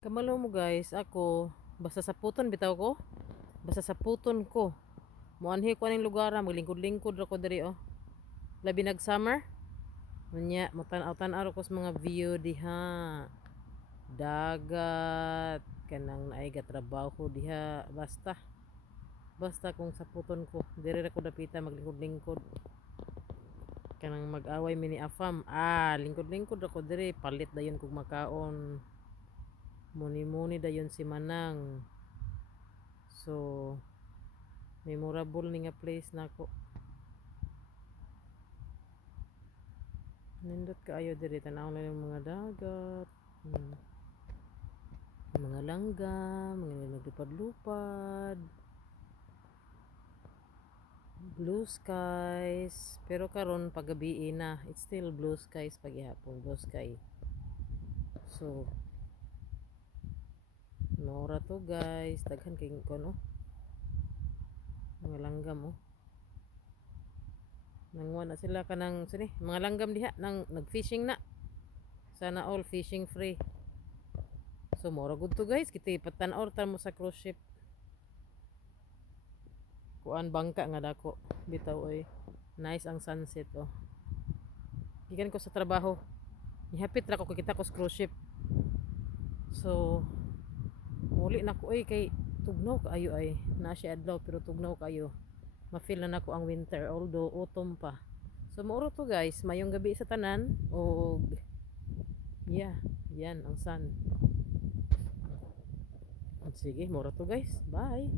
Kamalo mo guys, ako basta sa puton bitaw ko. Basta sa puton ko. Muanhi ko aning lugar, maglingkod-lingkod ra ko diri oh. Labi nag summer. Unya, tan-aw ko sa mga view diha. Dagat, kanang naay trabaho diha, basta kung sa puton ko, diri ra ko dapita maglingkod-lingkod. Kanang mag-away mini afam. Lingkod-lingkod ra ko diri, palit dayon kog makaon. Muni-muni dayon si Manang. So, memorable ni nga place nako. Nindot kaayo diri tanaw na yung mga dagat. Mga langgam, mga naglupad-lupad. Blue skies. Pero karon paggabi na, it's still blue skies paghihapon, blue sky. So, mora to guys, daghan kay kono. Mga langgam oh. Nangwa na sila kanang sini, mga langgam diha nang nag-fishing na. Sana all fishing free. So mora good to guys, kita ipatan-or ta mo sa cruise ship. Kuan bangka nga dako. Bitaw oy. Nice ang sunset oh. Gikan ko sa trabaho. Ihapit ra ko kita ko sa cruise ship. So muli na ko oy kay tugnaw kaayo ay. Na siya adlaw pero tugnaw kayo. Ma-feel na nako ang winter although autumn pa. So moro to guys, mayong gabi sa tanan og yeah, yan ang sun. Sige, moro to guys. Bye.